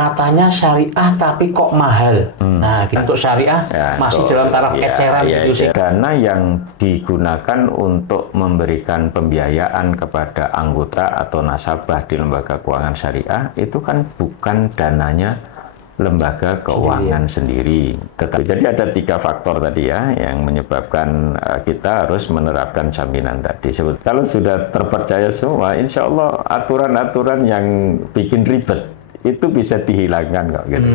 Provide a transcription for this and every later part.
katanya syariah tapi kok mahal. Nah, untuk syariah Ya, masih dalam taraf eceran gitu sih. Dana yang digunakan untuk memberikan pembiayaan kepada anggota atau nasabah di lembaga keuangan syariah itu kan bukan dananya lembaga keuangan sendiri. Tetapi jadi ada 3 faktor tadi ya yang menyebabkan kita harus menerapkan jaminan tadi. Kalau sudah terpercaya semua, insya Allah aturan-aturan yang bikin ribet itu bisa dihilangkan kok gitu.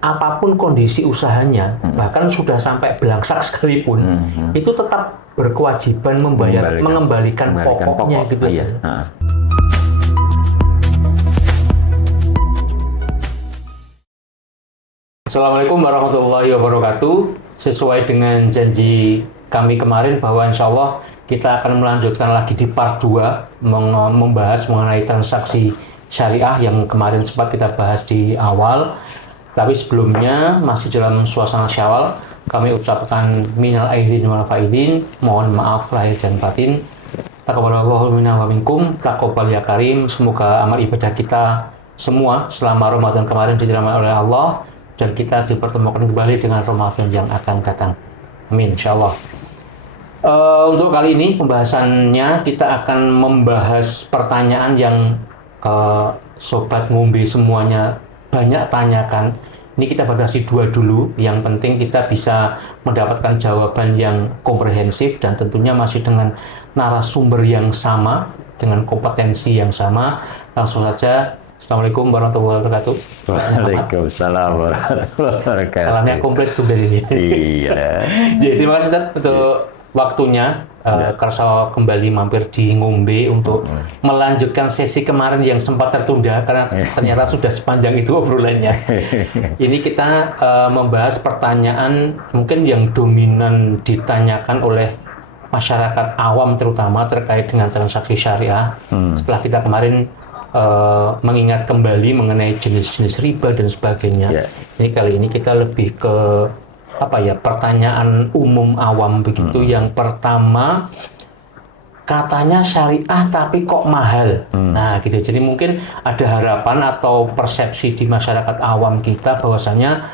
Apapun kondisi usahanya, bahkan sudah sampai belangsak sekalipun, itu tetap berkewajiban mengembalikan pokoknya pokok. gitu. Iya. Assalamualaikum warahmatullahi wabarakatuh. Sesuai dengan janji kami kemarin bahwa insya Allah kita akan melanjutkan lagi di part 2 membahas mengenai transaksi syariah yang kemarin sempat kita bahas di awal. Tapi sebelumnya masih dalam suasana Syawal, kami ucapkan minal aidin wal faidin, mohon maaf lahir dan batin. Taqabbalallahu minna wa minkum, taqabbal ya karim. Semoga amal ibadah kita semua selama Ramadan kemarin diterima oleh Allah dan kita dipertemukan kembali dengan Ramadan yang akan datang. Amin, insyaallah. Untuk kali ini pembahasannya kita akan membahas pertanyaan yang sobat ngombe semuanya banyak tanyakan. Ini kita batasi 2 dulu. Yang penting kita bisa mendapatkan jawaban yang komprehensif dan tentunya masih dengan narasumber yang sama, dengan kompetensi yang sama. Langsung saja. Assalamualaikum warahmatullahi wabarakatuh. Waalaikumsalam warahmatullahi wabarakatuh. Salamnya komplit ini. Iya. Jadi terima kasih untuk waktunya. Karso kembali mampir di Ngombe untuk melanjutkan sesi kemarin yang sempat tertunda karena ternyata sudah sepanjang itu obrolannya. Ini kita membahas pertanyaan mungkin yang dominan ditanyakan oleh masyarakat awam terutama terkait dengan transaksi syariah. Setelah kita kemarin mengingat kembali mengenai jenis-jenis riba dan sebagainya. Ini kali ini kita lebih ke pertanyaan umum awam begitu. Yang pertama, katanya syariah tapi kok mahal. Nah gitu, jadi mungkin ada harapan atau persepsi di masyarakat awam kita bahwasanya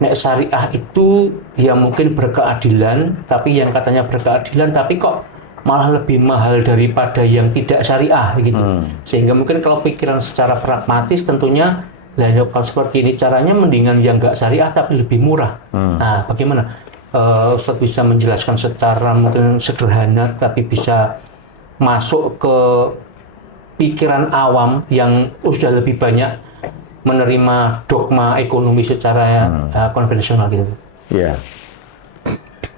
nek syariah itu ya mungkin berkeadilan, tapi yang katanya berkeadilan tapi kok malah lebih mahal daripada yang tidak syariah gitu. Sehingga mungkin kalau pikiran secara pragmatis tentunya kalau seperti ini caranya mendingan yang nggak syariah tapi lebih murah. Nah, bagaimana Ustadz bisa menjelaskan secara mungkin sederhana tapi bisa masuk ke pikiran awam yang sudah lebih banyak menerima dogma ekonomi secara konvensional gitu. Iya.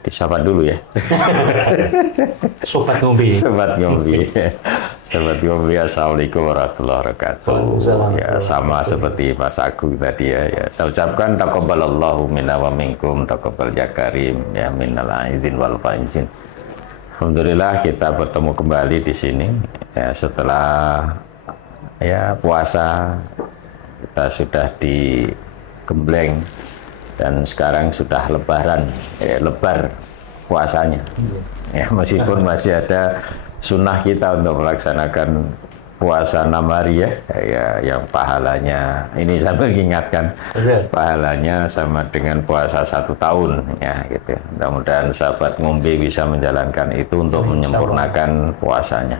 Disapa dulu ya. Sobat Ngombe. Sobat Ngombe. Sobat Ngombe, assalamualaikum warahmatullahi wabarakatuh. Ya, sama seperti Mas Agung tadi ya. Saya ucapkan taqabbalallahu minna wa minkum, taqabbal ya karim, ya minal aidin wal faizin. Alhamdulillah kita bertemu kembali di sini ya, setelah ya puasa kita sudah digembleng. Dan sekarang sudah lebaran, lebar puasanya. Ya, meskipun masih ada sunnah kita untuk melaksanakan puasa 6 hari ya, yang pahalanya, ini saya mengingatkan, pahalanya sama dengan puasa 1 tahun, ya gitu. Mudah-mudahan sahabat Ngombe bisa menjalankan itu untuk menyempurnakan puasanya.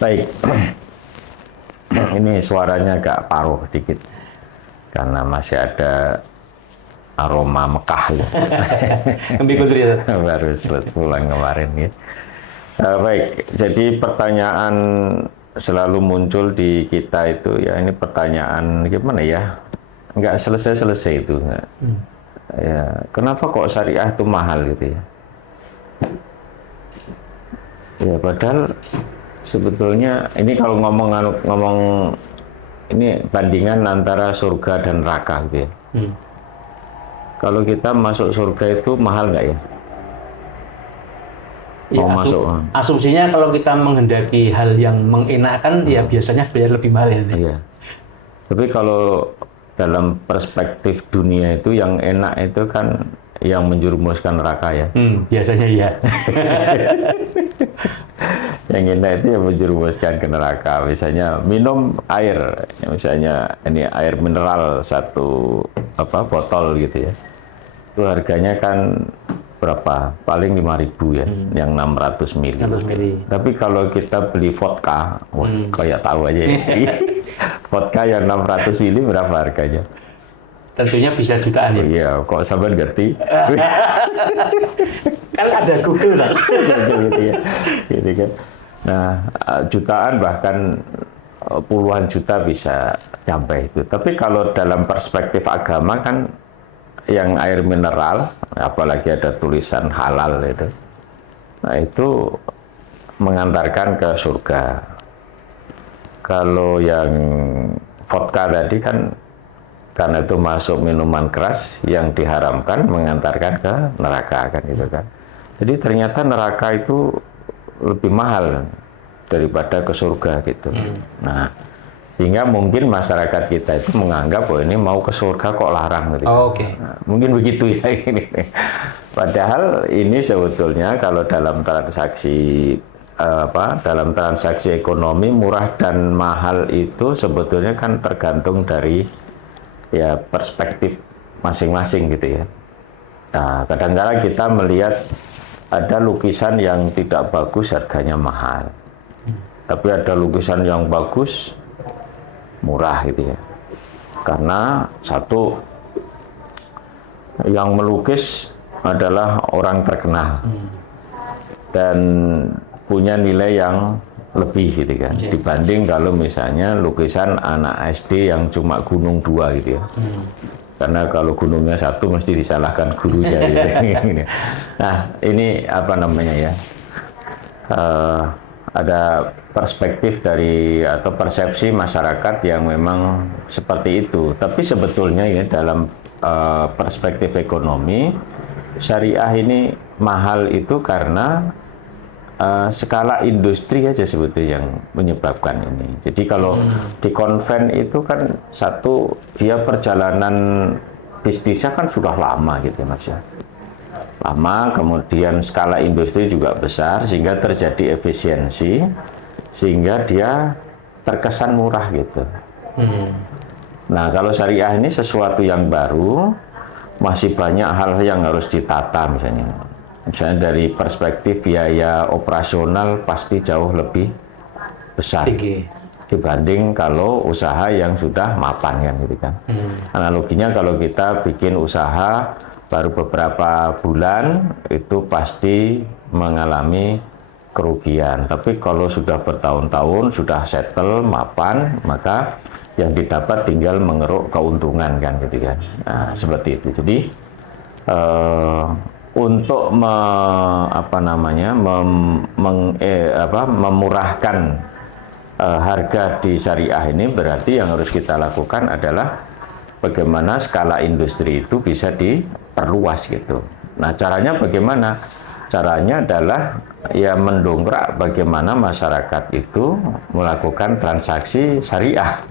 Baik, ini suaranya agak paruh dikit, karena masih ada aroma Mekah ya. Baru selesai pulang kemarin ya. Baik, jadi pertanyaan selalu muncul di kita itu ya, ini pertanyaan gimana ya, nggak selesai-selesai itu. Ya, kenapa kok syariah itu mahal gitu ya? Ya padahal sebetulnya ini kalau ngomong ini bandingan antara surga dan neraka gitu ya. Kalau kita masuk surga itu mahal nggak ya? Mau masuk? Asumsinya kalau kita menghendaki hal yang mengenakkan, ya biasanya bayar lebih mahal. Iya. Tapi kalau dalam perspektif dunia itu yang enak itu kan yang menjerumuskan neraka ya. Biasanya iya. Yang indah itu yang menjerumuskan ke neraka. Misalnya minum air, misalnya ini air mineral satu botol gitu ya. Itu harganya kan berapa? Paling 5.000 ya, yang 600 ml. 600 ml. Tapi kalau kita beli vodka, wah, kayak tahu aja ya. Vodka yang 600 ml berapa harganya? Tentunya bisa jutaan ya. Iya, kok sahabat ngerti? Kan ada Google lah. Gitu ya. Gitu kan. Nah, jutaan bahkan puluhan juta bisa sampai itu. Tapi kalau dalam perspektif agama kan yang air mineral, apalagi ada tulisan halal itu, nah itu mengantarkan ke surga. Kalau yang vodka tadi kan karena itu masuk minuman keras yang diharamkan mengantarkan ke neraka kan gitu kan. Jadi ternyata neraka itu lebih mahal daripada ke surga gitu. Nah, sehingga mungkin masyarakat kita itu menganggap bahwa ini mau ke surga kok larang gitu. Nah, mungkin begitu ya ini. Padahal ini sebetulnya kalau dalam transaksi dalam transaksi ekonomi murah dan mahal itu sebetulnya kan tergantung dari ya perspektif masing-masing gitu ya. Nah, kadang-kadang kita melihat ada lukisan yang tidak bagus harganya mahal. Tapi ada lukisan yang bagus murah gitu ya. Karena satu yang melukis adalah orang terkenal dan punya nilai yang lebih gitu kan dibanding kalau misalnya lukisan anak SD yang cuma gunung 2 gitu ya. Karena kalau gunungnya 1 mesti disalahkan gurunya gitu. Nah, ini apa namanya ya? Ada perspektif dari atau persepsi masyarakat yang memang seperti itu. Tapi sebetulnya ini dalam perspektif ekonomi syariah ini mahal itu karena skala industri aja sebetulnya yang menyebabkan ini. Jadi kalau di konven itu kan satu dia perjalanan bisnisnya kan sudah lama gitu Mas ya. Lama, kemudian skala industri juga besar sehingga terjadi efisiensi sehingga dia terkesan murah gitu. Nah, kalau syariah ini sesuatu yang baru, masih banyak hal yang harus ditata misalnya. Misalnya dari perspektif biaya operasional pasti jauh lebih besar dibanding kalau usaha yang sudah mapan kan gitu kan. Analoginya kalau kita bikin usaha baru beberapa bulan itu pasti mengalami kerugian. Tapi kalau sudah bertahun-tahun, sudah settle, mapan, maka yang didapat tinggal mengeruk keuntungan kan gitu kan. Nah, seperti itu. Jadi untuk memurahkan harga di syariah ini berarti yang harus kita lakukan adalah bagaimana skala industri itu bisa diperluas gitu. Nah, caranya bagaimana? Caranya adalah ya mendongkrak bagaimana masyarakat itu melakukan transaksi syariah.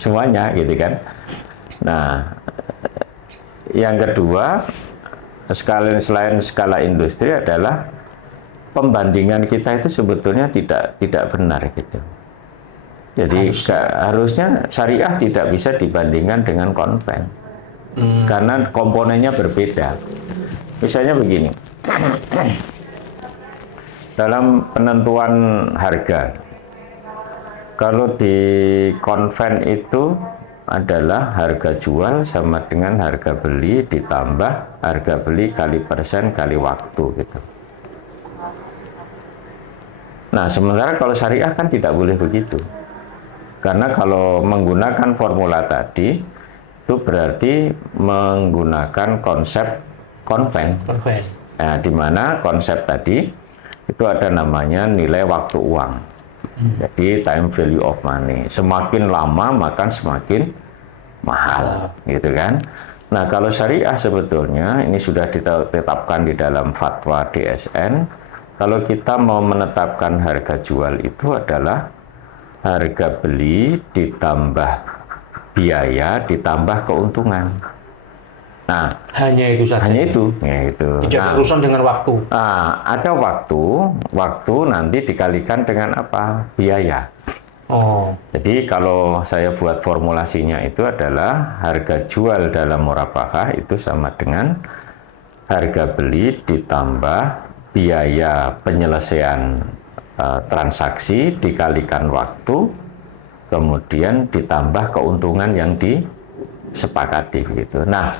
Semuanya gitu kan. Nah, yang kedua, selain skala industri adalah pembandingan kita itu sebetulnya tidak benar gitu. Jadi harusnya syariah tidak bisa dibandingkan dengan konven. Karena komponennya berbeda. Misalnya begini. Dalam penentuan harga, kalau di konven itu adalah harga jual sama dengan harga beli ditambah harga beli kali persen kali waktu gitu. Nah, sementara kalau syariah kan tidak boleh begitu. Karena kalau menggunakan formula tadi itu berarti menggunakan konsep konven. Nah, di mana konsep tadi itu ada namanya nilai waktu uang. Jadi time value of money. Semakin lama maka semakin mahal, gitu kan? Nah, kalau syariah sebetulnya ini sudah ditetapkan di dalam fatwa DSN. Kalau kita mau menetapkan harga jual itu adalah harga beli ditambah biaya ditambah keuntungan. Nah, hanya itu saja. Hanya itu, ya itu. Tidak ada urusan dengan waktu. Ada waktu nanti dikalikan dengan apa? Biaya. Oh. Jadi kalau saya buat formulasinya itu adalah harga jual dalam murabahah itu sama dengan harga beli ditambah biaya penyelesaian transaksi dikalikan waktu, kemudian ditambah keuntungan yang disepakati gitu. Nah,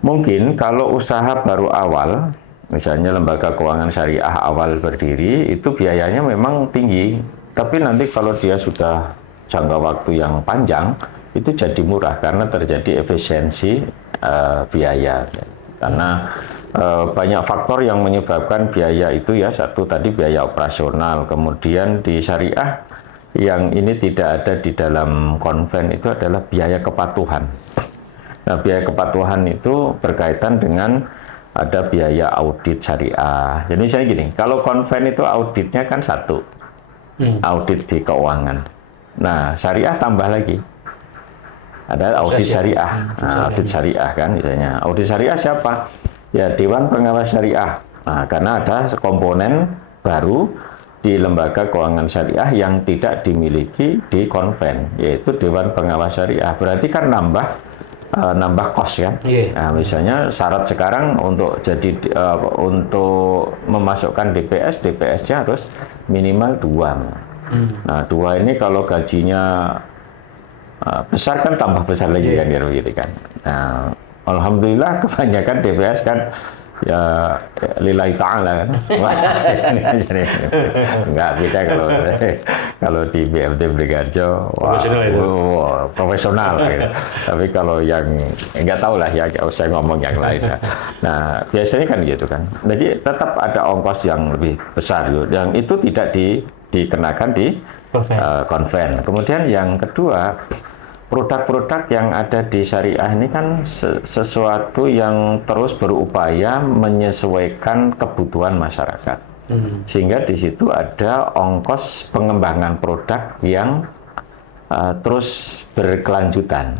mungkin kalau usaha baru awal, misalnya lembaga keuangan syariah awal berdiri, itu biayanya memang tinggi. Tapi nanti kalau dia sudah jangka waktu yang panjang, itu jadi murah karena terjadi efisiensi biaya. Karena banyak faktor yang menyebabkan biaya itu ya, satu tadi biaya operasional, kemudian di syariah yang ini tidak ada di dalam konven itu adalah biaya kepatuhan. Nah, biaya kepatuhan itu berkaitan dengan ada biaya audit syariah. Jadi saya gini, kalau konven itu auditnya kan satu, audit di keuangan. Nah, syariah tambah lagi, ada audit syariah. Nah, audit syariah kan misalnya. Audit syariah siapa? Ya, Dewan Pengawas Syariah. Nah, karena ada komponen baru di lembaga keuangan syariah yang tidak dimiliki di konven, yaitu Dewan Pengawas Syariah. Berarti kan nambah kos kan. Nah, misalnya syarat sekarang untuk jadi untuk memasukkan DPS-nya harus minimal 2. Nah, 2 ini kalau gajinya besar kan tambah besar lagi kan gitu kan. Nah, alhamdulillah kebanyakan DPS kan ya lillahi ta'ala kan. Enggak beda kalau di BMT Brigajo profesional gitu. Tapi kalau yang enggak tahu lah ya, saya ngomong yang lain. Nah, biasanya kan gitu kan. Jadi tetap ada ongkos yang lebih besar gitu. Yang itu tidak dikenakan di konven. Kemudian yang kedua, produk-produk yang ada di syariah ini kan sesuatu yang terus berupaya menyesuaikan kebutuhan masyarakat. Sehingga di situ ada ongkos pengembangan produk yang terus berkelanjutan.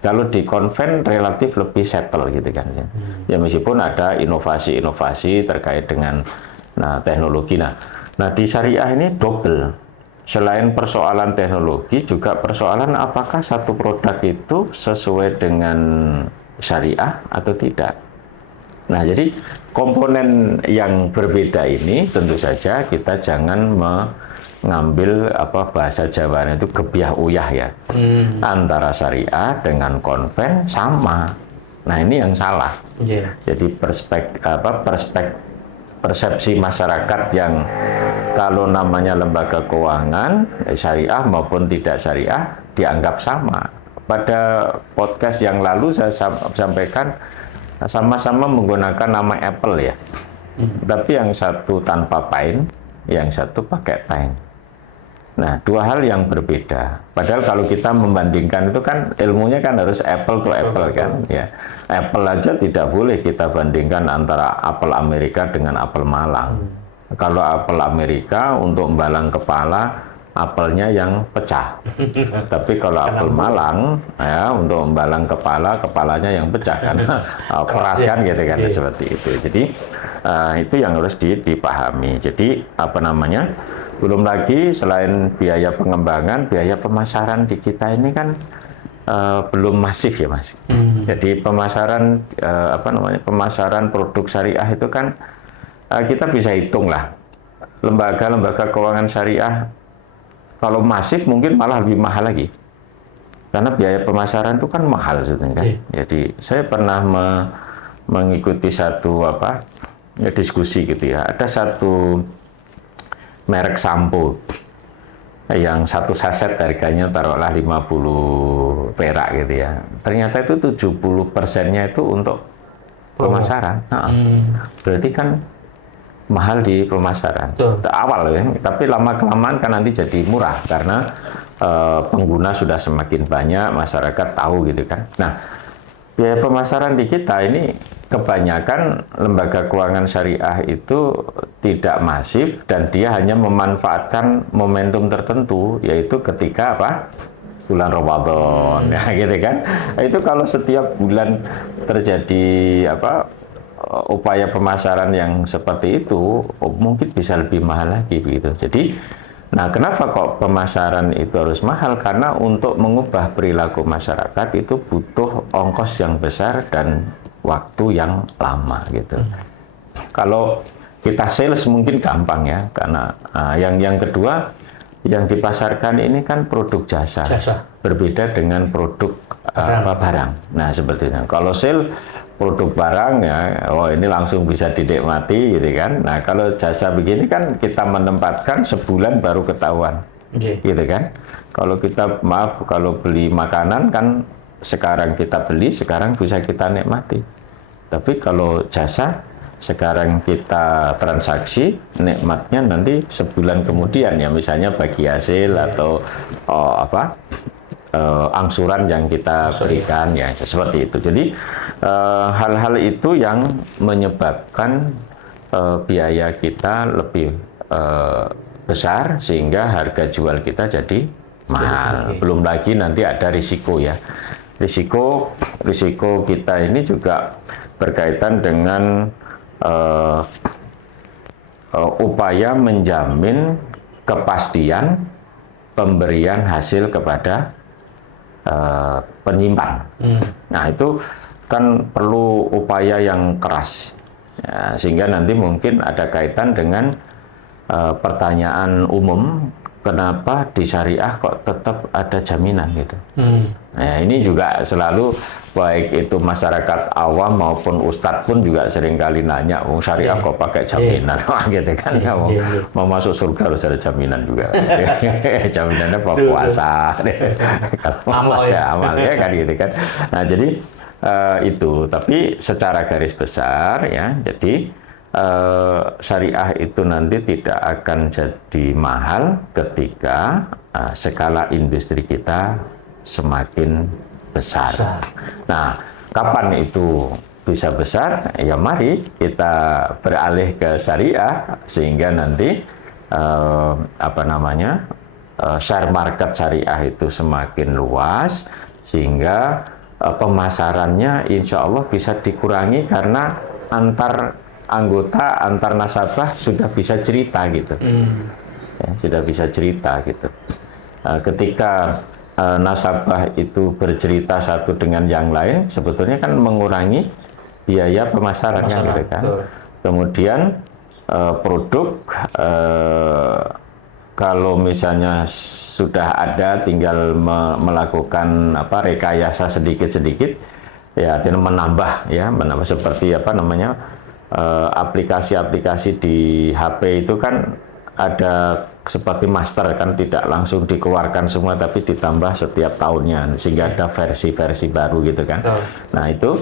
Kalau di konven relatif lebih settle gitu kan ya. Ya meskipun ada inovasi-inovasi terkait dengan teknologi. Nah, di syariah ini double. Selain persoalan teknologi, juga persoalan apakah satu produk itu sesuai dengan syariah atau tidak. Nah, jadi komponen yang berbeda ini tentu saja kita jangan mengambil bahasa Jawanya itu gebiah uyah ya. Antara syariah dengan konven sama. Nah, ini yang salah. Jadi persepsi masyarakat yang kalau namanya lembaga keuangan syariah maupun tidak syariah dianggap sama. Pada podcast yang lalu saya sampaikan sama-sama menggunakan nama Apple ya. Tapi yang satu tanpa pain, yang satu pakai pain. Nah, dua hal yang berbeda. Padahal kalau kita membandingkan itu kan ilmunya kan harus apple to apple kan. Ya, Apple aja tidak boleh kita bandingkan antara apel Amerika dengan apel Malang. Kalau apel Amerika untuk membalang kepala, apelnya yang pecah. Tapi kalau apel Malang, ya untuk membalang kepala, kepalanya yang pecah kan. Peras kan gitu kan seperti itu. Jadi itu yang harus dipahami. Jadi belum lagi selain biaya pengembangan, biaya pemasaran di kita ini kan belum masif ya Mas. Jadi pemasaran pemasaran produk syariah itu kan kita bisa hitung lah. Lembaga-lembaga keuangan syariah kalau masif mungkin malah lebih mahal lagi. Karena biaya pemasaran itu kan mahal sebetulnya kan. Jadi saya pernah mengikuti satu diskusi gitu ya. Ada satu merek sampo yang satu saset harganya taruhlah 50 perak gitu ya. Ternyata itu 70%-nya itu untuk pemasaran. Berarti kan mahal di pemasaran. Awal ya, tapi lama-kelamaan kan nanti jadi murah karena pengguna sudah semakin banyak, masyarakat tahu gitu kan. Nah, biaya pemasaran di kita ini kebanyakan lembaga keuangan syariah itu tidak masif dan dia hanya memanfaatkan momentum tertentu, yaitu ketika bulan Ramadan, ya gitu kan. Itu kalau setiap bulan terjadi upaya pemasaran yang seperti itu, mungkin bisa lebih mahal lagi begitu. Jadi, nah kenapa kok pemasaran itu harus mahal? Karena untuk mengubah perilaku masyarakat itu butuh ongkos yang besar dan waktu yang lama gitu. Kalau kita sales mungkin gampang ya, karena yang kedua yang dipasarkan ini kan produk jasa. Berbeda dengan produk barang. Nah seperti itu. Kalau sale produk barang ya, ini langsung bisa dinikmati gitu kan. Nah kalau jasa begini kan kita menempatkan sebulan baru ketahuan, gitu kan. Kalau kita kalau beli makanan kan sekarang kita beli, sekarang bisa kita nikmati. Tapi kalau jasa sekarang kita transaksi, nikmatnya nanti sebulan kemudian ya, misalnya bagi hasil atau angsuran yang kita berikan ya, seperti itu. Jadi hal-hal itu yang menyebabkan biaya kita lebih besar sehingga harga jual kita jadi mahal. Belum lagi nanti ada risiko ya. Risiko kita ini juga berkaitan dengan upaya menjamin kepastian pemberian hasil kepada penyimpan. Nah itu kan perlu upaya yang keras ya, sehingga nanti mungkin ada kaitan dengan pertanyaan umum, kenapa di syariah kok tetap ada jaminan gitu. Nah ini juga selalu baik itu masyarakat awam maupun ustadz pun juga seringkali nanya, syariah kok pakai jaminan, gitu kan ya, mau masuk surga harus ada jaminan juga. Jaminannya puasa, amal ya kan gitu kan. Nah jadi itu, tapi secara garis besar ya, jadi syariah itu nanti tidak akan jadi mahal ketika skala industri kita semakin besar. Nah, kapan itu bisa besar? Ya mari kita beralih ke syariah sehingga nanti share market syariah itu semakin luas sehingga pemasarannya insya Allah bisa dikurangi karena antar anggota, antar nasabah sudah bisa cerita gitu. Ya, sudah bisa cerita gitu. Ketika nasabah itu bercerita satu dengan yang lain, sebetulnya kan mengurangi biaya pemasarannya gitu kan. Kemudian produk kalau misalnya sudah ada, tinggal melakukan rekayasa sedikit-sedikit, ya artinya menambah seperti aplikasi-aplikasi di HP itu kan ada seperti master kan, tidak langsung dikeluarkan semua tapi ditambah setiap tahunnya sehingga ada versi-versi baru gitu kan. Nah itu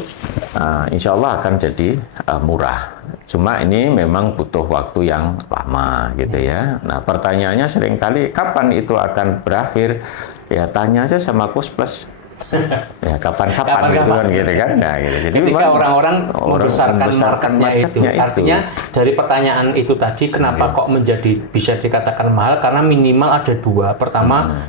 insya Allah akan jadi murah. Cuma ini memang butuh waktu yang lama gitu ya. Nah pertanyaannya seringkali kapan itu akan berakhir? Ya tanya aja sama Plus. Ya kapan-kapan gitu kan. Nah, gitu. Jadi ketika orang-orang membesarkan marketnya itu, artinya dari pertanyaan itu tadi, kenapa kok bisa dikatakan mahal? Karena minimal ada dua. Pertama,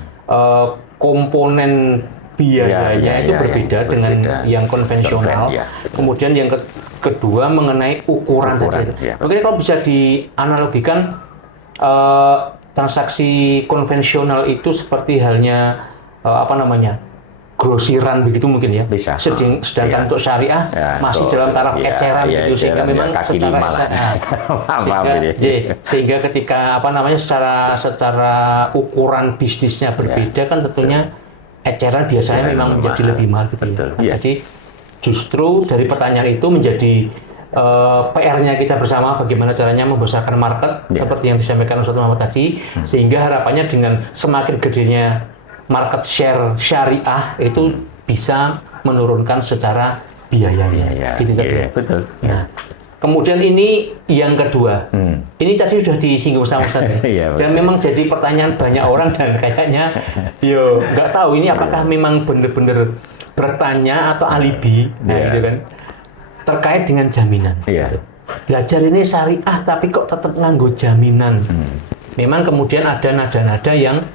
komponen biayanya itu berbeda dengan yang konvensional. Kemudian yang kedua mengenai ukuran tadi. Mungkin kalau bisa dianalogikan, transaksi konvensional itu seperti halnya grosiran begitu mungkin ya. Bisa. Sedangkan untuk syariah masih dalam taraf eceran gitu, sehingga memang sehingga ketika secara ukuran bisnisnya berbeda kan tentunya eceran biasanya memang menjadi lebih mahal gitu. Jadi justru dari pertanyaan itu menjadi PR-nya kita bersama bagaimana caranya membesarkan market seperti yang disampaikan Ustaz Muhammad tadi, sehingga harapannya dengan semakin gedenya market share syariah itu bisa menurunkan secara biayanya. Gitu saja. Betul. Nah, kemudian ini yang kedua. Ini tadi sudah disinggung sama Ustaz. Dan memang jadi pertanyaan banyak orang dan kayaknya nggak tahu ini apakah memang benar-benar bertanya atau alibi gitu kan. Terkait dengan jaminan. Belajar ini syariah tapi kok tetap nganggo jaminan. Memang kemudian ada nada-nada yang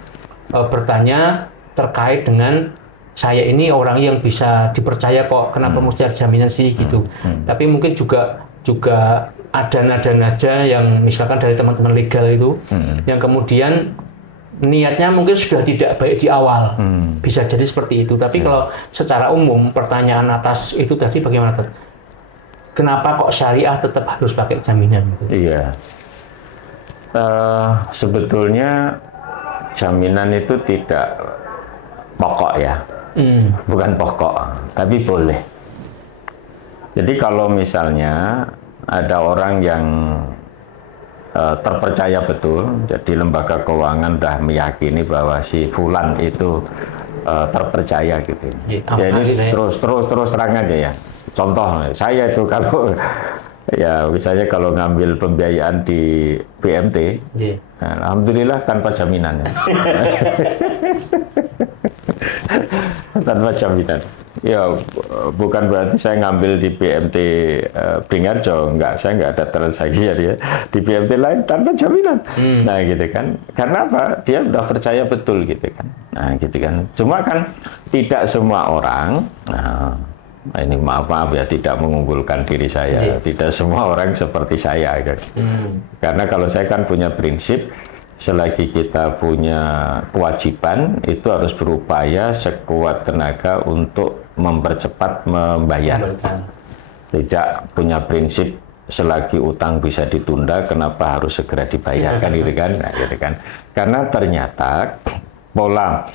bertanya terkait dengan saya ini orang yang bisa dipercaya kok, kenapa mesti ada jaminan sih gitu. Tapi mungkin juga ada nada-nada yang misalkan dari teman-teman legal itu yang kemudian niatnya mungkin sudah tidak baik di awal. Bisa jadi seperti itu. Tapi kalau secara umum pertanyaan atas itu tadi bagaimana, Dok? Kenapa kok syariah tetap harus pakai jaminan? Iya. Sebetulnya jaminan itu tidak pokok ya. Bukan pokok, tapi boleh. Jadi kalau misalnya ada orang yang terpercaya betul, jadi lembaga keuangan sudah meyakini bahwa si fulan itu terpercaya gitu. Ya ini terus terang aja ya. Contoh, saya itu kalau ya misalnya kalau ngambil pembiayaan di BMT, alhamdulillah tanpa jaminan. Ya. Tanpa jaminan. Ya bukan berarti saya ngambil di BMT Bringarjo, enggak, saya enggak ada transaksi ya dia di BMT lain tanpa jaminan. Nah gitu kan, karena apa? Dia sudah percaya betul gitu kan. Nah gitu kan. Cuma kan tidak semua orang. Ini maaf ya, tidak mengunggulkan diri saya. Tidak semua orang seperti saya kan. Karena kalau saya kan punya prinsip, selagi kita punya kewajiban, itu harus berupaya sekuat tenaga untuk mempercepat membayar. Tidak punya prinsip selagi utang bisa ditunda, kenapa harus segera dibayar, kan gitu kan? Nah, gitu kan? Karena ternyata pola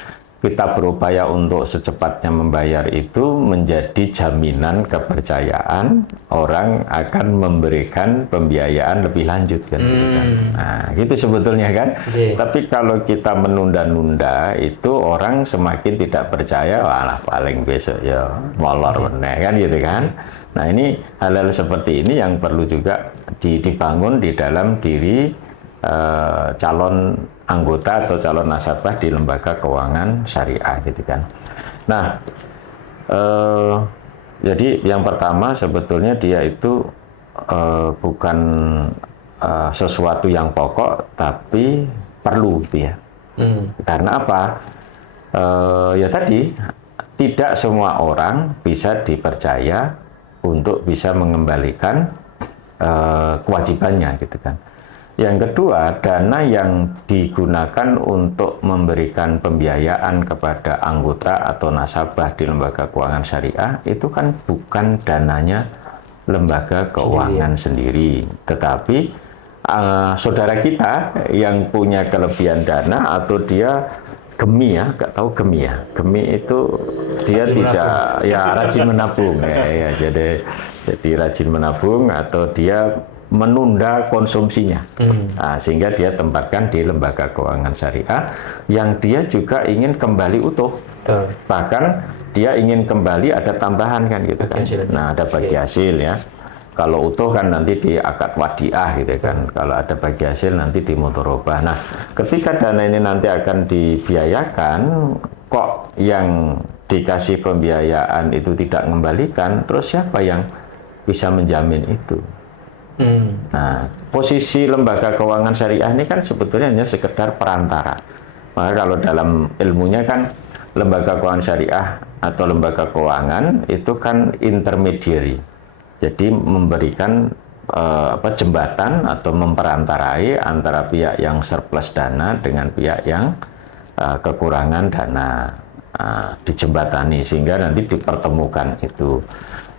kita berupaya untuk secepatnya membayar itu menjadi jaminan kepercayaan orang akan memberikan pembiayaan lebih lanjut kan. Nah, gitu sebetulnya kan. Tapi kalau kita menunda-nunda itu orang semakin tidak percaya, walah paling besok ya molor meneh kan gitu kan. Nah, ini hal-hal seperti ini yang perlu juga dibangun di dalam diri calon anggota atau calon nasabah di lembaga keuangan syariah gitu kan. Nah, jadi yang pertama sebetulnya dia itu bukan sesuatu yang pokok tapi perlu gitu ya. Karena apa? Ya tadi tidak semua orang bisa dipercaya untuk bisa mengembalikan kewajibannya gitu kan. Yang kedua, dana yang digunakan untuk memberikan pembiayaan kepada anggota atau nasabah di lembaga keuangan syariah itu kan bukan dananya lembaga keuangan sendiri, tetapi saudara kita yang punya kelebihan dana atau dia gemi ya, nggak tahu gemi ya, gemi itu dia rajin menabung ya, jadi rajin menabung atau dia menunda konsumsinya, sehingga dia tempatkan di lembaga keuangan syariah yang dia juga ingin kembali utuh, bahkan dia ingin kembali ada tambahan kan gitu kan. Nah ada bagi hasil ya, kalau utuh kan nanti di akad wadiah gitu kan, kalau ada bagi hasil nanti di mudharabah. Nah ketika dana ini nanti akan dibiayakan, kok yang dikasih pembiayaan itu tidak mengembalikan, terus siapa yang bisa menjamin itu? Nah, posisi lembaga keuangan syariah ini kan sebetulnya hanya sekedar perantara. Maka kalau dalam ilmunya kan lembaga keuangan syariah atau lembaga keuangan itu kan intermediary. Jadi memberikan jembatan atau memperantarai antara pihak yang surplus dana dengan pihak yang kekurangan dana. Dijembatani sehingga nanti dipertemukan itu.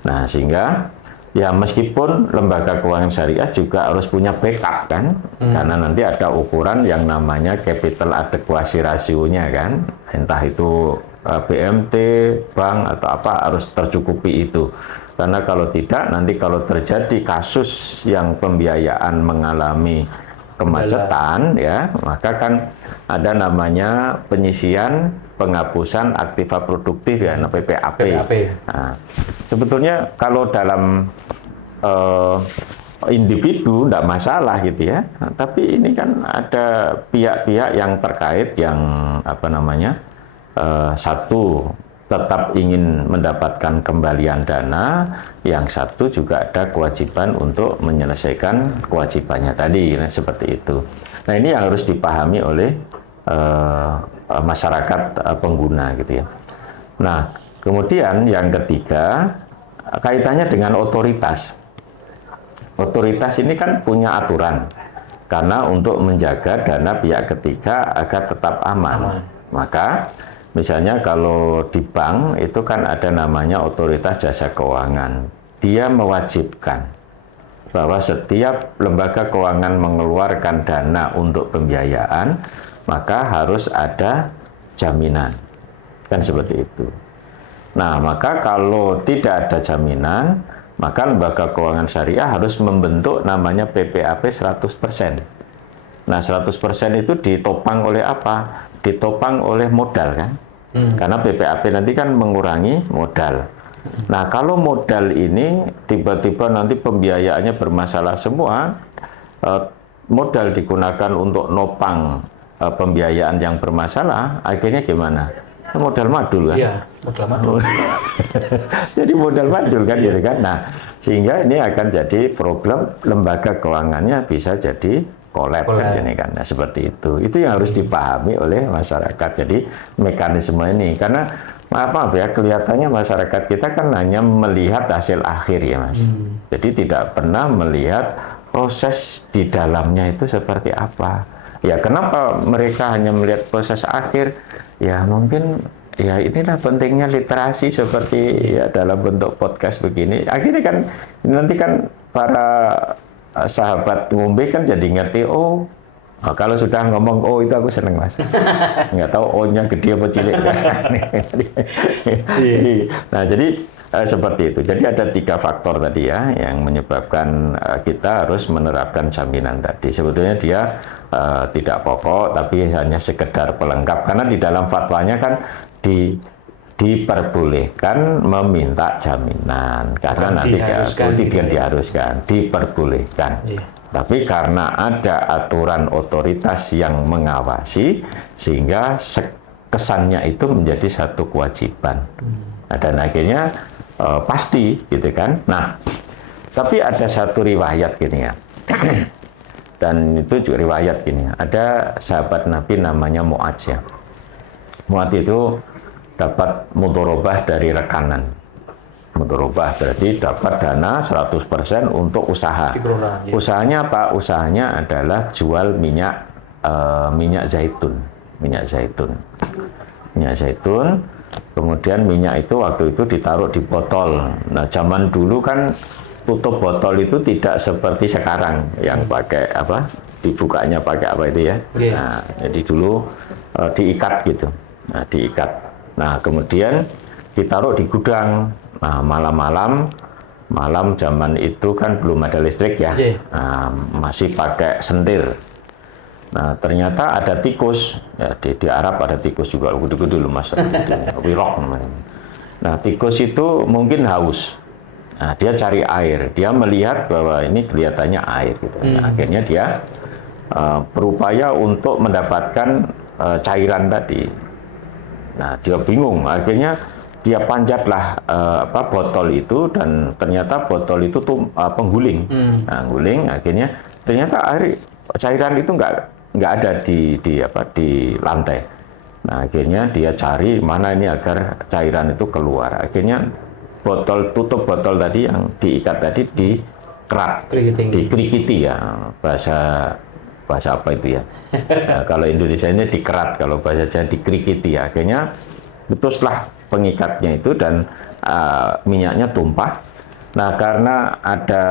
Nah, sehingga ya meskipun lembaga keuangan syariah juga harus punya backup kan, karena nanti ada ukuran yang namanya capital adequacy ratio-nya kan, entah itu BMT, bank atau apa harus tercukupi itu. Karena kalau tidak, nanti kalau terjadi kasus yang pembiayaan mengalami kemacetan ya, maka kan ada namanya penyisian penghapusan aktiva produktif ya, PPAP. Nah, sebetulnya kalau dalam individu tidak masalah gitu ya, tapi ini kan ada pihak-pihak yang terkait yang satu tetap ingin mendapatkan kembalian dana, yang satu juga ada kewajiban untuk menyelesaikan kewajibannya tadi, seperti itu. Nah ini yang harus dipahami oleh masyarakat pengguna gitu ya. Nah, kemudian yang ketiga kaitannya dengan otoritas. Otoritas ini kan punya aturan karena untuk menjaga dana pihak ketiga agar tetap aman. Maka misalnya kalau di bank itu kan ada namanya otoritas jasa keuangan. Dia mewajibkan bahwa setiap lembaga keuangan mengeluarkan dana untuk pembiayaan, maka harus ada jaminan. Kan seperti itu. Nah, maka kalau tidak ada jaminan, maka lembaga keuangan syariah harus membentuk namanya PPAP 100%. Nah, 100% itu ditopang oleh apa? Ditopang oleh modal kan? Karena PPAP nanti kan mengurangi modal. Nah, kalau modal ini tiba-tiba nanti pembiayaannya bermasalah semua, modal digunakan untuk nopang pembiayaan yang bermasalah, akhirnya gimana? Modal madul kan? Iya, modal madul. Jadi modal madul kan, gitu kan? Nah, sehingga ini akan jadi problem lembaga keuangannya bisa jadi kolab kan, ini kan? Nah, seperti itu. Itu yang harus dipahami oleh masyarakat. Jadi mekanisme ini, karena maaf ya, kelihatannya masyarakat kita kan hanya melihat hasil akhir ya Mas. Jadi tidak pernah melihat proses di dalamnya itu seperti apa. Ya kenapa mereka hanya melihat proses akhir? Ya mungkin ya inilah pentingnya literasi seperti ya dalam bentuk podcast begini. Akhirnya kan nanti kan para sahabat ngombe kan jadi ngerti, oh kalau sudah ngomong oh itu aku seneng Mas. Nggak tahu oh-nya gede apa cilik. Nah jadi seperti itu. Jadi ada 3 faktor tadi ya yang menyebabkan kita harus menerapkan jaminan tadi. Sebetulnya dia tidak pokok tapi hanya sekedar pelengkap, karena di dalam fatwanya kan diperbolehkan meminta jaminan karena nanti tidak diharuskan, diperbolehkan. Tapi karena ada aturan otoritas yang mengawasi sehingga kesannya itu menjadi satu kewajiban. Nah, dan akhirnya pasti gitu kan. Nah, tapi ada satu riwayat gini ya. Dan itu juga riwayat gini. Ada sahabat Nabi namanya Mu'adz ya. Mu'adz itu dapat mudharabah dari rekanan. Mudharabah berarti dapat dana 100% untuk usaha. Usahanya apa? Usahanya adalah jual minyak zaitun. Minyak zaitun. Kemudian minyak itu waktu itu ditaruh di botol. Nah, zaman dulu kan tutup botol itu tidak seperti sekarang yang pakai apa, dibukanya pakai apa itu ya. Nah, jadi dulu diikat gitu. Nah, diikat. Nah, kemudian ditaruh di gudang. Nah, malam zaman itu kan belum ada listrik ya. Nah, masih pakai sentir. Nah, ternyata ada tikus. Ya, di Arab ada tikus juga, gede-gede loh Mas. Wirok namanya. Nah, tikus itu mungkin haus. Nah, dia cari air. Dia melihat bahwa ini kelihatannya air gitu. Nah, akhirnya dia berupaya untuk mendapatkan cairan tadi. Nah, dia bingung. Akhirnya dia panjatlah botol itu, dan ternyata botol itu tuh pengguling. Nah, guling. Akhirnya ternyata cairan itu nggak ada di lantai. Nah, akhirnya dia cari mana ini agar cairan itu keluar. Akhirnya tutup botol tadi yang diikat tadi dikerat, dikerikiti ya, bahasa apa itu ya. Nah, kalau Indonesia ini dikerat, kalau bahasa Jawa dikerikiti ya. Akhirnya putuslah pengikatnya itu dan minyaknya tumpah. Nah, karena ada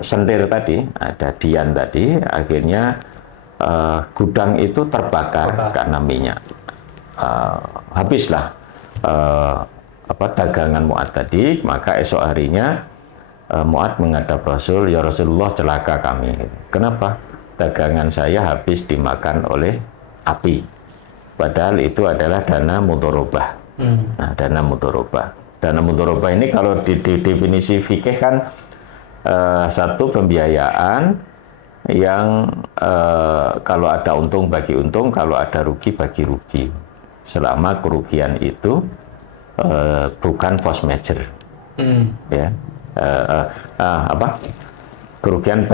sentir tadi, ada dian tadi, akhirnya gudang itu terbakar karena minyak. Habislah dagangan Mu'adz tadi. Maka esok harinya Mu'adz menghadap Rasul, ya Rasulullah, celaka kami. Kenapa? Dagangan saya habis dimakan oleh api. Padahal itu adalah dana mudharabah. Nah, dana mudharabah. Dana mudharabah ini kalau di definisi fikih kan satu pembiayaan yang kalau ada untung bagi untung, kalau ada rugi bagi rugi. Selama kerugian itu bukan force major. Kerugian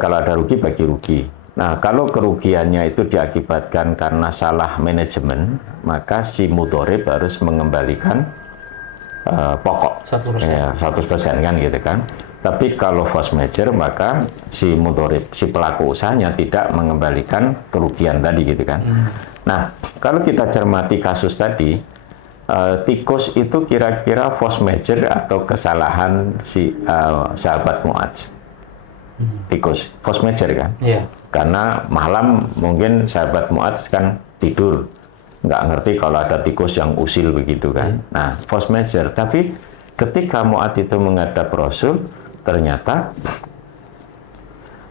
kalau ada rugi bagi rugi. Nah, kalau kerugiannya itu diakibatkan karena salah manajemen, maka si mudhorib harus mengembalikan pokok 100%. ya, 100% kan gitu kan. Tapi kalau force major maka si mudhorib, si pelaku usahanya tidak mengembalikan kerugian tadi gitu kan. Nah, kalau kita cermati kasus tadi, tikus itu kira-kira force major atau kesalahan si sahabat Mu'adz. Tikus, force major kan? Iya. Karena malam mungkin sahabat Mu'adz kan tidur, nggak ngerti kalau ada tikus yang usil begitu kan. Nah, force major. Tapi ketika Mu'adz itu menghadap Rasul, ternyata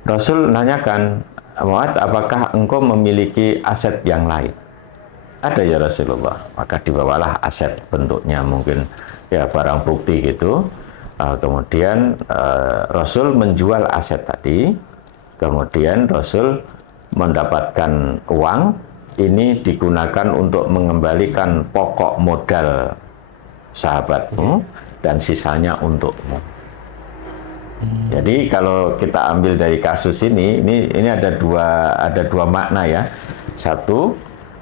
Rasul nanyakan, Mu'adz, apakah engkau memiliki aset yang lain? Ada ya Rasulullah. Maka dibawalah aset, bentuknya mungkin ya barang bukti gitu. Kemudian Rasul menjual aset tadi, kemudian Rasul mendapatkan uang, ini digunakan untuk mengembalikan pokok modal sahabatmu dan sisanya untukmu. Jadi kalau kita ambil dari kasus ini ada dua makna ya. Satu,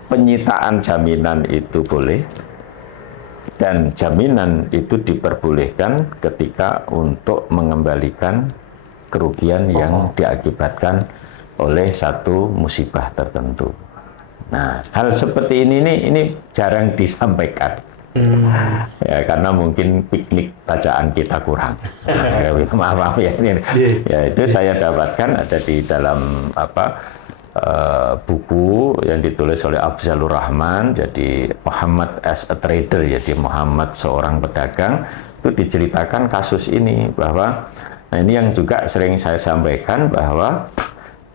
penyitaan jaminan itu boleh, dan jaminan itu diperbolehkan ketika untuk mengembalikan kerugian yang diakibatkan oleh satu musibah tertentu. Nah, hal seperti ini jarang disampaikan. Ya, karena mungkin piknik bacaan kita kurang. Maaf ya, ya itu saya dapatkan ada di dalam buku yang ditulis oleh Afzalur Rahman, jadi Muhammad as a trader, jadi Muhammad seorang pedagang, itu diceritakan kasus ini bahwa ini yang juga sering saya sampaikan bahwa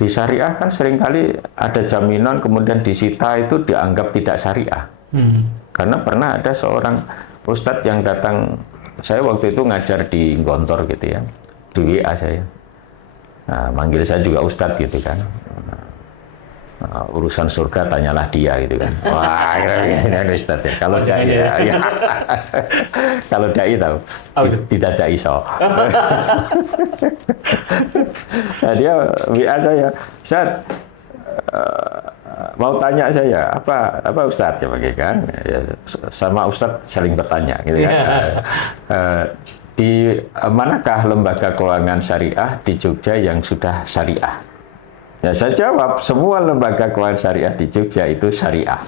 di syariah kan seringkali ada jaminan kemudian disita itu dianggap tidak syariah. Karena pernah ada seorang ustadz yang datang, saya waktu itu ngajar di Gontor gitu ya, di WA saya. Nah, manggil saya juga ustadz gitu kan. Urusan surga tanyalah dia gitu kan. Wah, ini ustadz ya. Kalau dai ya. Kalau dai tahu, tidak dai so. Nah, dia WA saya, Ustaz, mau tanya saya apa Ustadz ya bagi kan ya, sama Ustadz saling bertanya gitu kan. Di manakah lembaga keuangan syariah di Jogja yang sudah syariah? Ya saya jawab, semua lembaga keuangan syariah di Jogja itu syariah.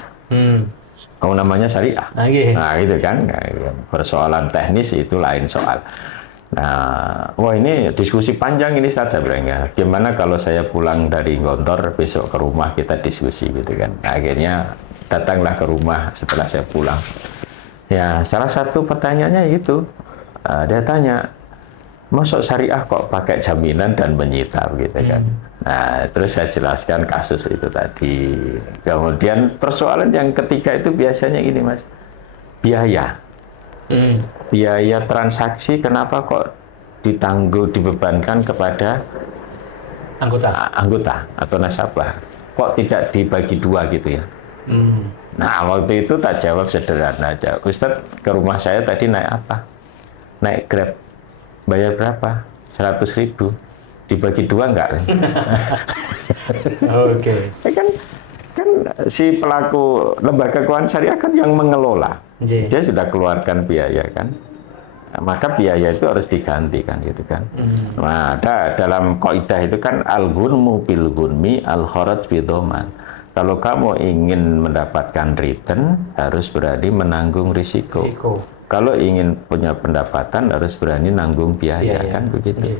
Kalau namanya syariah. Nah gitu kan, persoalan teknis itu lain soal. Nah, wah ini diskusi panjang ini saja bilangnya. Gimana kalau saya pulang dari Gontor besok ke rumah kita diskusi gitu kan. Nah, akhirnya datanglah ke rumah setelah saya pulang. Ya, salah satu pertanyaannya itu dia tanya, masuk syariah kok pakai jaminan dan menyita gitu kan. Nah, terus saya jelaskan kasus itu tadi. Kemudian persoalan yang ketiga itu biasanya ini Mas, biaya. Biaya transaksi kenapa kok dibebankan kepada anggota atau nasabah, kok tidak dibagi dua gitu ya. Nah waktu itu tak jawab sederhana aja, Ustadz ke rumah saya tadi naik apa? Naik Grab, bayar berapa? 100.000, dibagi dua enggak? Oke. Kan si pelaku lembaga keuangan syariah kan yang mengelola. Dia sudah keluarkan biaya kan, maka biaya itu harus diganti kan gitu kan. Nah, ada dalam kaidah itu kan al-ghunmu bil ghunmi al-kharaj bidoman. Kalau kamu ingin mendapatkan return harus berani menanggung risiko. Kalau ingin punya pendapatan harus berani nanggung biaya kan begitu.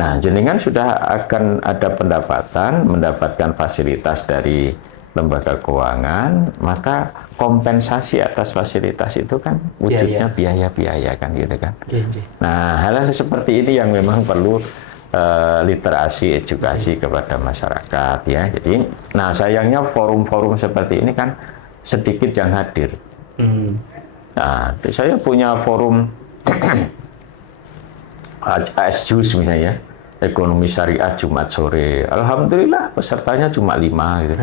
Nah, jenengan sudah akan ada pendapatan, mendapatkan fasilitas dari lembaga keuangan, maka kompensasi atas fasilitas itu kan wujudnya biaya-biaya kan gitu kan. Nah, hal-hal seperti ini yang memang perlu literasi edukasi kepada masyarakat ya. Jadi, nah sayangnya forum-forum seperti ini kan sedikit yang hadir. Nah, saya punya forum ASJUS misalnya, ekonomi syariah Jumat sore. Alhamdulillah pesertanya cuma 5 gitu.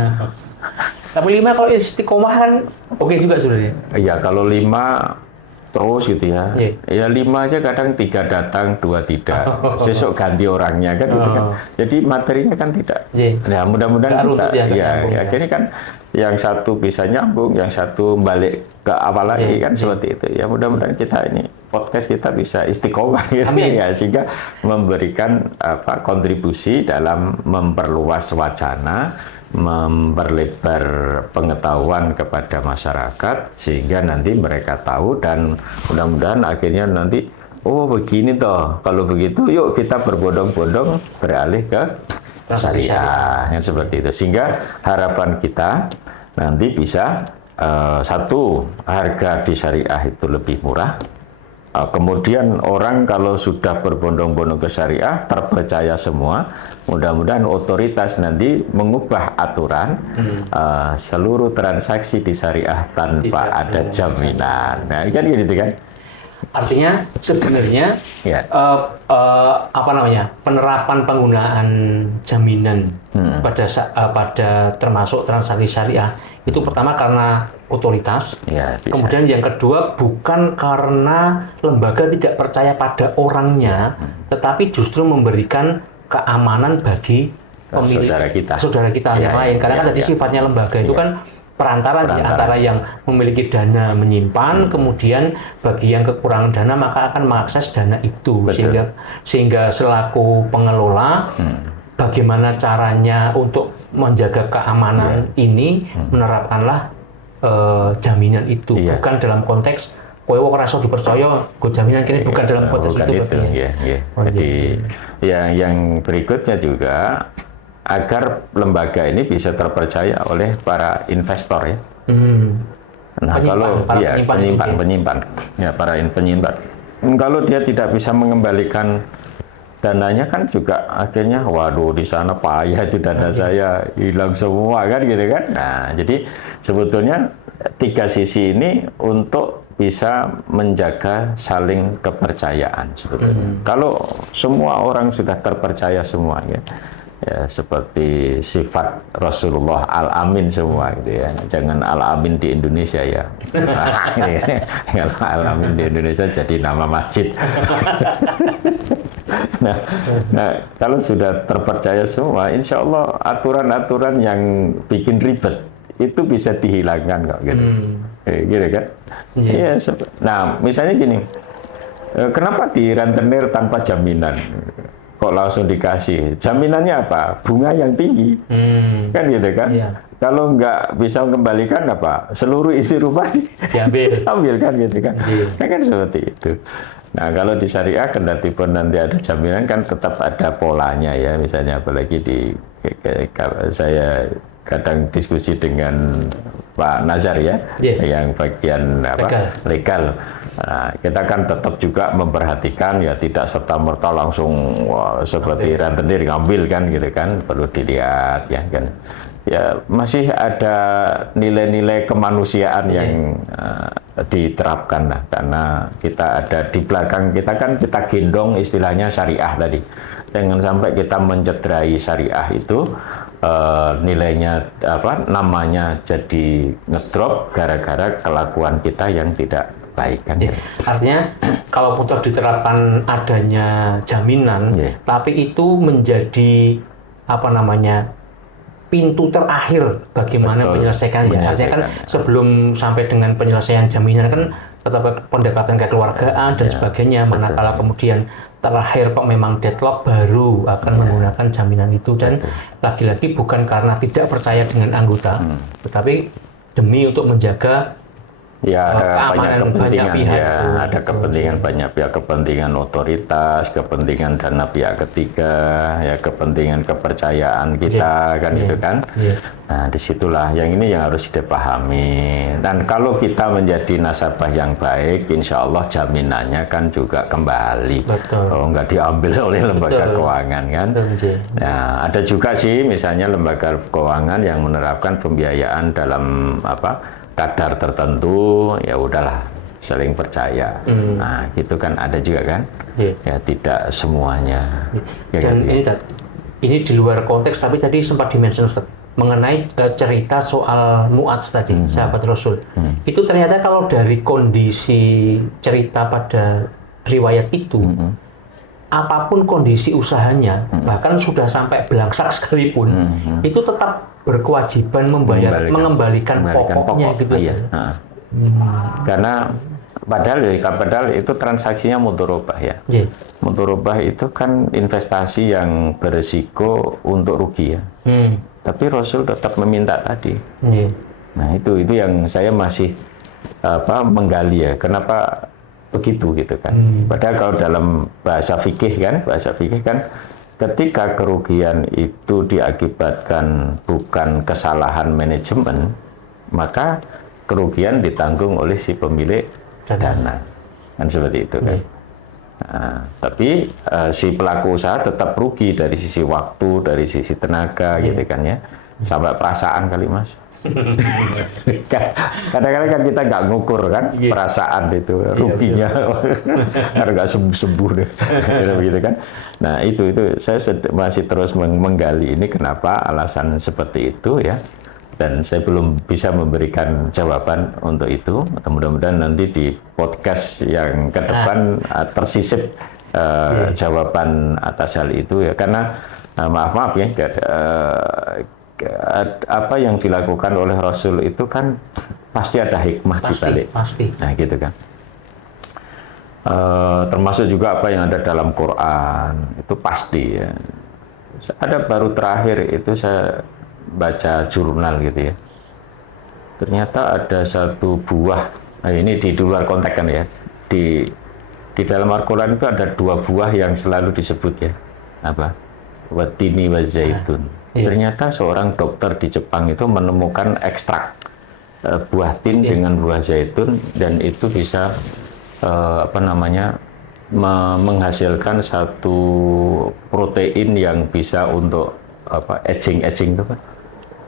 Tapi 5 kalau istiqomah kan oke juga sebenarnya. Iya, kalau 5 terus gitu ya. Ya 5 aja kadang 3 datang, 2 tidak. Besok ganti orangnya kan gitu kan. Jadi materinya kan tidak. Nah, mudah-mudahan kita akhirnya kan yang satu bisa nyambung, yang satu balik ke awal lagi kan seperti itu. Ya mudah-mudahan kita ini podcast kita bisa istiqomah gitu ya, sehingga memberikan kontribusi dalam memperluas wacana, memperlebar pengetahuan kepada masyarakat sehingga nanti mereka tahu, dan mudah-mudahan akhirnya nanti oh begini toh, kalau begitu yuk kita berbondong-bondong beralih ke syariah yang seperti itu, sehingga harapan kita nanti bisa satu, harga di syariah itu lebih murah. Kemudian orang kalau sudah berbondong-bondong ke syariah terpercaya semua, mudah-mudahan otoritas nanti mengubah aturan seluruh transaksi di syariah tanpa ada jaminan. Nah kan gitu kan. Artinya sebenarnya penerapan penggunaan jaminan pada termasuk transaksi syariah itu pertama karena otoritas, kemudian yang kedua bukan karena lembaga tidak percaya pada orangnya, tetapi justru memberikan keamanan bagi pemilik saudara kita yang lain, karena kan tadi sifatnya lembaga itu kan perantara di antara yang memiliki dana menyimpan, kemudian bagi yang kekurangan dana maka akan mengakses dana itu. Sehingga selaku pengelola bagaimana caranya untuk menjaga keamanan ini, menerapkanlah jaminan itu, bukan dalam konteks kowe kok ora iso dipercaya, go jaminan kene, bukan dalam konteks itu. Jadi yang berikutnya juga agar lembaga ini bisa terpercaya oleh para investor ya. Nah, penyimpan ya, para penyimpan. Kalau dia tidak bisa mengembalikan dananya kan juga akhirnya waduh di sana payah itu dana saya hilang semua kan gitu kan. Nah, jadi sebetulnya 3 sisi ini untuk bisa menjaga saling kepercayaan sebetulnya. Kalau semua orang sudah terpercaya semua ya seperti sifat Rasulullah al-amin semua gitu ya. Jangan al-amin di Indonesia ya. Kalau al-amin di Indonesia jadi nama masjid. Nah, kalau sudah terpercaya semua, insya Allah aturan-aturan yang bikin ribet itu bisa dihilangkan kok gitu. Gitu kan? Iya. Nah, misalnya gini, kenapa di rentenir tanpa jaminan? Kok langsung dikasih? Jaminannya apa? Bunga yang tinggi. Kan gitu kan? Kalau nggak bisa mengembalikan apa? Seluruh isi rumah diambil kan gitu kan? Kan seperti itu. Nah, kalau di syariah kendati pun nanti ada jaminan kan tetap ada polanya ya. Misalnya apalagi saya kadang diskusi dengan Pak Nazar ya, yang bagian legal. Nah, kita kan tetap juga memperhatikan ya, tidak serta-merta langsung seperti rentenir ngambil kan gitu kan, perlu dilihat ya kan. Ya masih ada nilai-nilai kemanusiaan yang diterapkan lah, karena kita ada di belakang kita kan, kita gendong istilahnya syariah tadi. Jangan sampai kita mencederai syariah itu, nilainya namanya jadi ngedrop gara-gara kelakuan kita yang tidak baik kan. Artinya kalau putar diterapkan adanya jaminan, tapi itu menjadi pintu terakhir bagaimana menyelesaikannya. Artinya kan sebelum sampai dengan penyelesaian jaminan kan tetap pendekatan kekeluargaan dan sebagainya. Manakala kemudian terakhir kok memang deadlock, baru akan menggunakan jaminan itu. Dan lagi-lagi bukan karena tidak percaya dengan anggota, tetapi demi untuk menjaga ada banyak kepentingan pihak ada kepentingan banyak pihak, kepentingan otoritas, kepentingan dana pihak ketiga, ya kepentingan kepercayaan kita kan gitu kan. Nah, disitulah yang ini yang harus dipahami. Dan kalau kita menjadi nasabah yang baik, insya Allah jaminannya kan juga kembali. Oh, nggak diambil oleh lembaga keuangan kan. Nah, ada juga sih misalnya lembaga keuangan yang menerapkan pembiayaan dalam kadar tertentu, ya udahlah saling percaya. Nah, gitu kan ada juga kan. Ya tidak semuanya. Dan ini di luar konteks, tapi tadi sempat dimention Ustaz. mengenai cerita soal Mu'adz tadi, sahabat Rasul. Itu ternyata kalau dari kondisi cerita pada riwayat itu, apapun kondisi usahanya, bahkan sudah sampai belangsak sekalipun, itu tetap berkewajiban mengembalikan pokoknya gitu. Iya. Karena padahal itu transaksinya mudharabah ya. Yeah. Mudharabah itu kan investasi yang beresiko untuk rugi ya. Tapi Rasul tetap meminta tadi. Yeah. Nah itu yang saya masih menggali ya. Kenapa begitu gitu kan? Padahal kalau dalam bahasa fikih kan, ketika kerugian itu diakibatkan bukan kesalahan manajemen, maka kerugian ditanggung oleh si pemilik dana. Kan seperti itu kan. Nah, tapi si pelaku usaha tetap rugi dari sisi waktu, dari sisi tenaga gitu kan ya. Sampai perasaan kali Mas. Kadang-kadang kan kita nggak ngukur kan perasaan itu ruginya harus nggak sembuh deh begitu kan. Nah itu saya masih terus menggali ini kenapa alasan seperti itu ya, dan saya belum bisa memberikan jawaban untuk itu. Mudah-mudahan nanti di podcast yang ke depan tersisip jawaban atas hal itu ya, karena maaf ya apa yang dilakukan oleh Rasul itu kan pasti ada hikmah di balik. Pasti. Nah gitu kan. Termasuk juga apa yang ada dalam Quran itu pasti ya. Ada baru terakhir itu saya baca jurnal gitu ya. Ternyata ada satu buah. Nah ini di luar konteks kan ya. Di dalam Al-Quran itu ada 2 buah yang selalu disebut ya. Apa? Watini wa zaitun. Ternyata seorang dokter di Jepang itu menemukan ekstrak buah tin dengan buah zaitun, dan itu bisa menghasilkan satu protein yang bisa untuk aging itu kan,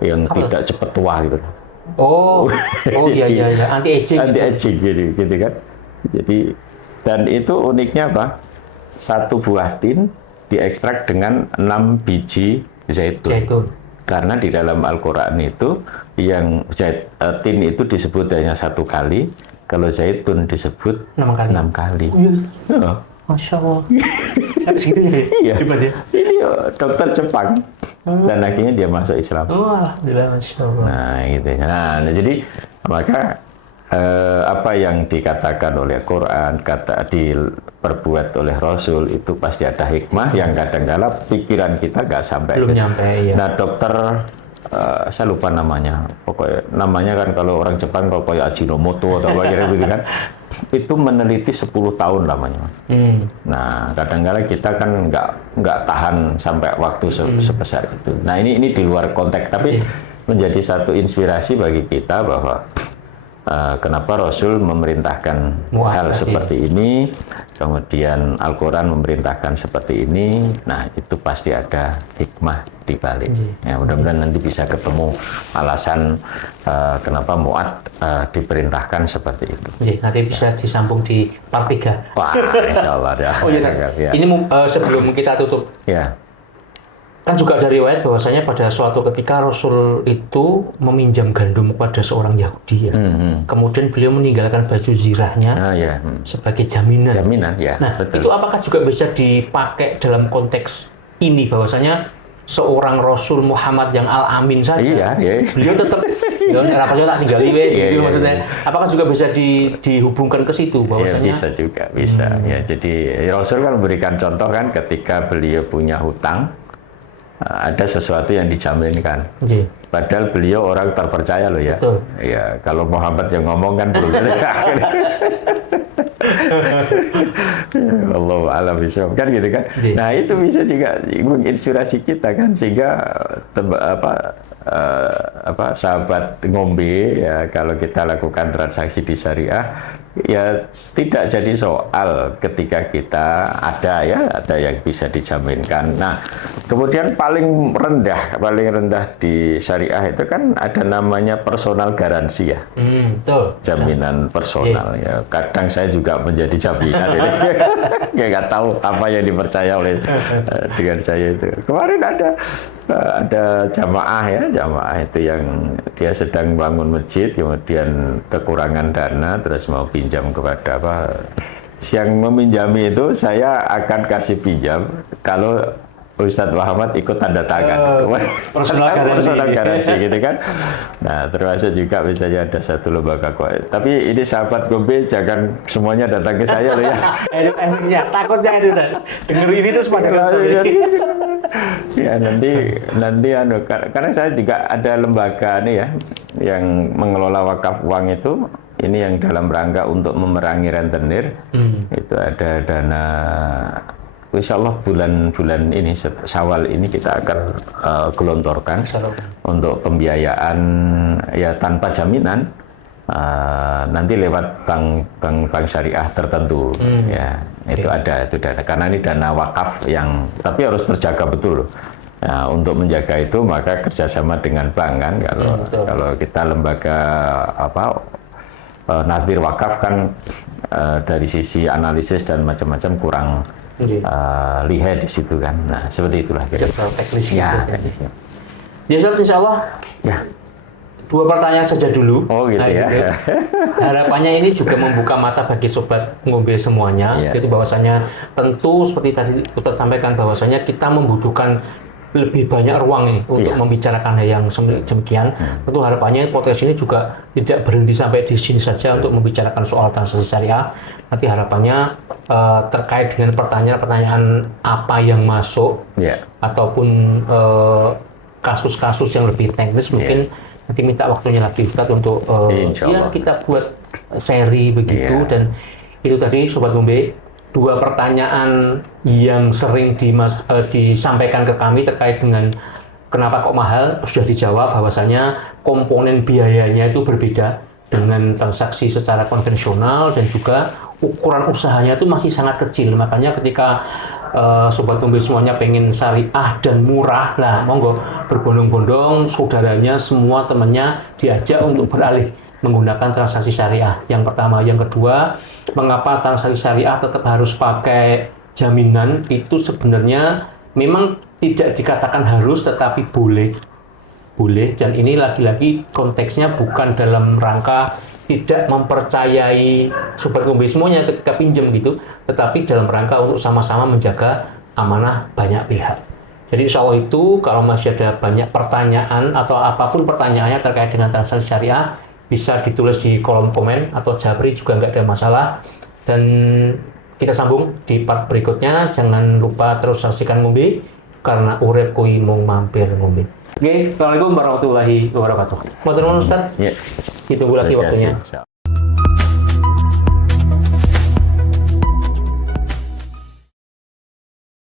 yang tidak cepat tua gitu. Oh iya, anti aging gitu kan. Jadi dan itu uniknya apa? Satu buah tin diekstrak dengan 6 biji zaitun. Karena di dalam Al-Quran itu yang tin itu disebut hanya 1 kali, kalau zaitun disebut 6 kali. Oh, Masya Allah. Sampai segitu ya? Iya. Ini dokter Jepang. Dan akhirnya dia masuk Islam. Oh, alhamdulillah, Masya Allah. Nah, gitu. Nah, jadi maka apa yang dikatakan oleh Quran, diperbuat oleh Rasul itu pasti ada hikmah yang kadang-kadang pikiran kita nggak sampai. Belum nyampe, ya. Nah, dokter saya lupa namanya. Pokoknya namanya kan kalau orang Jepang kalau kayak Ajinomoto atau apa gitu kan, itu meneliti 10 tahun lamanya, Mas. Nah, kadang-kadang kita kan nggak tahan sampai waktu sebesar itu. Nah, ini di luar konteks, tapi menjadi satu inspirasi bagi kita bahwa kenapa Rasul memerintahkan hal seperti ini, kemudian Al-Quran memerintahkan seperti ini. Nah, itu pasti ada hikmah di balik. Ya, mudah-mudahan nanti bisa ketemu alasan kenapa Mu'adz diperintahkan seperti itu. Nanti bisa disambung di part 3. Wah, insya Allah ya. Oh iya, ini sebelum kita tutup. Ya. Kan juga ada riwayat bahwasanya pada suatu ketika Rasul itu meminjam gandum kepada seorang Yahudi ya. Kemudian beliau meninggalkan baju zirahnya sebagai jaminan. Ya. Nah, betul. itu apakah juga bisa dipakai dalam konteks ini bahwasanya seorang Rasul Muhammad yang Al-Amin saja, beliau tetap rapatnya tak tinggali gitu maksudnya. Apakah juga bisa dihubungkan ke situ bahwasanya? Bisa juga, bisa. Ya, jadi Rasul kan memberikan contoh kan ketika beliau punya hutang, ada sesuatu yang dijaminkan. Padahal beliau orang terpercaya loh ya. Betul. Ya, kalau Muhammad yang ngomong kan belum. Allahu a'lam bishawab kan gitu kan. Nah, itu bisa juga menginspirasi kita kan, sehingga sahabat ngombe ya, kalau kita lakukan transaksi di syariah ya tidak jadi soal ketika kita ada yang bisa dijaminkan. Nah, kemudian paling rendah di syariah itu kan ada namanya personal garansi ya. Betul. Jaminan personal ya. Kadang saya juga menjadi jaminan ini. Nggak tahu apa yang dipercaya oleh dengan saya itu. Kemarin ada jamaah itu yang dia sedang bangun masjid, kemudian kekurangan dana, terus mau pinjam kepada yang meminjami itu, saya akan kasih pinjam kalau Ustadz Muhammad ikut tanda tangan. Personal garansi gitu kan. Nah, termasuk juga misalnya ada satu lembaga keuangan. Tapi ini sahabat Gombe jangan semuanya datang ke saya loh ya. Takutnya itu denger ini terus pada ya nanti karena saya juga ada lembaga nih ya yang mengelola wakaf uang itu, ini yang dalam rangka untuk memerangi rentenir. Itu ada dana, insya Allah bulan ini Syawal ini kita akan gelontorkan untuk pembiayaan ya tanpa jaminan, nanti lewat bank syariah tertentu ya. Itu ada itu dana, karena ini dana wakaf yang tapi harus terjaga betul. Nah, untuk menjaga itu maka kerjasama dengan bank kan, kalau kita lembaga nadhir wakaf kan dari sisi analisis dan macam-macam kurang lihat di situ kan. Nah, seperti itulah kira-kira teknis ya. Ya, insya Allah. Ya. 2 pertanyaan saja dulu. Oh gitu ya. Gitu. Harapannya ini juga membuka mata bagi sobat Ngombe semuanya. Jadi bahwasanya tentu seperti tadi Ustaz sampaikan bahwasanya kita membutuhkan lebih banyak ruang ini untuk membicarakan hal yang demikian. Tentu harapannya podcast ini juga tidak berhenti sampai di sini saja untuk membicarakan soal transaksi syariah. Nanti harapannya terkait dengan pertanyaan-pertanyaan apa yang masuk ataupun kasus-kasus yang lebih teknis mungkin nanti minta waktunya lagi Ustadz untuk kita buat seri begitu. Dan itu tadi Sobat Ngombe, 2 pertanyaan yang sering disampaikan ke kami terkait dengan kenapa kok mahal sudah dijawab, bahwasanya komponen biayanya itu berbeda dengan transaksi secara konvensional dan juga ukuran usahanya itu masih sangat kecil. Makanya ketika Sobat Ngombe semuanya pengen syariah dan murah, lah monggo berbondong-bondong saudaranya semua temannya diajak untuk beralih menggunakan transaksi syariah. Yang pertama, yang kedua, mengapa transaksi syariah tetap harus pakai jaminan? Itu sebenarnya memang tidak dikatakan harus, tetapi boleh, dan ini lagi-lagi konteksnya bukan dalam rangka tidak mempercayai Sobat Ngombe semuanya ketika pinjam gitu, tetapi dalam rangka untuk sama-sama menjaga amanah banyak pihak. Jadi insya Allah itu kalau masih ada banyak pertanyaan atau apapun pertanyaannya terkait dengan transaksi syariah, bisa ditulis di kolom komen atau japri juga nggak ada masalah. Dan kita sambung di part berikutnya. Jangan lupa terus saksikan Ngombe, karena urip kuwi mung mampir ngombe. Oke, Assalamualaikum warahmatullahi wabarakatuh. Matur nuwun Ustaz. Ditunggu lagi waktunya.